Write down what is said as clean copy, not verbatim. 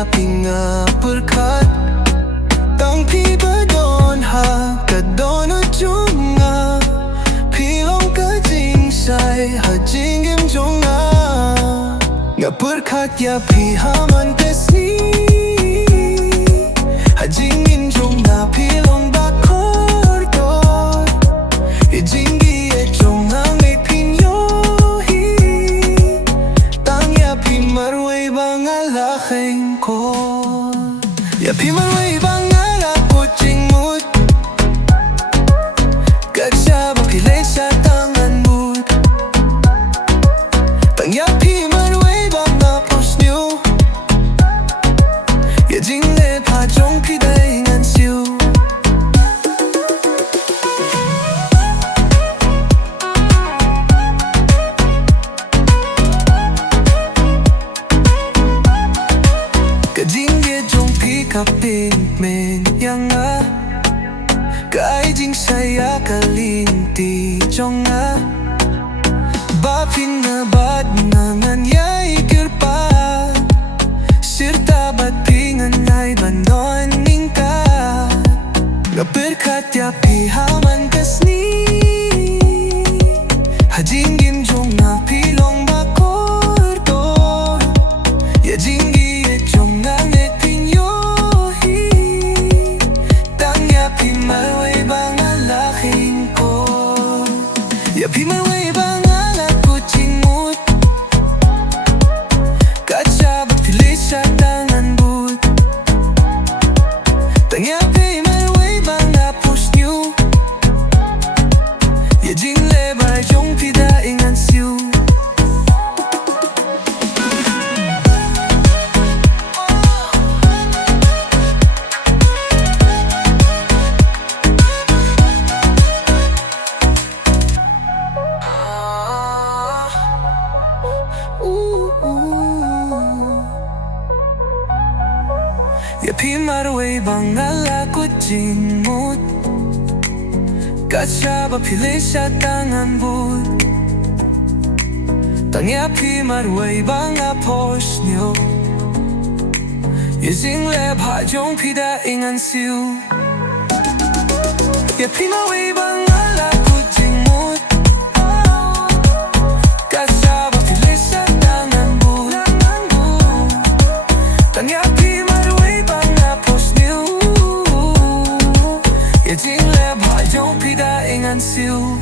yaping berkat Tang pi badon ha kadon ujunga Pilong ka jing sai ha jing im jonga Nga berkat ya pi haman pesni Ha jing in jonga pilong bakor dor E jing gi e jonga me pinyo hi Tang ya pi marwei bang alakheng ko Ya pi marwei bang ala kucing mut Kagsya ba pilay sa tangan mut Tang ya pi marwei bang apos nyo Ya jing le pa jong pi day ngan siu Ka jing ye jong pi ka ping men yang a Ka ai jing saya ka ling ti jong a Ba pin na bad na ngan yai kirpa Sirta bat pingan ay bandon ning ka Nga berkat ya pi haman kasni Ha jing gim jong na pilong bakor dor Ya jing gi e jong na net pinyo hi Tang ya pi marwei bang alakhing ko Ya pi marwei bang ala kucing mut Kacha ba pilay sa tangan but Tang ya pi marwei bang apos nyo Ya jing le ba jong pi da ingan siu Ya pi marwei bang ala kucing mut Kacha ba pilay sa tangan but Tang ya pi marwei bang apos nyo Ya jing le pa jong pi da ingan siu Ya pi marwei bang ala kucing mut Kacha ba pilay sa tangan but Tang ya pi marwei bang apos nyo Ya jing le pa jong pi da ingan siu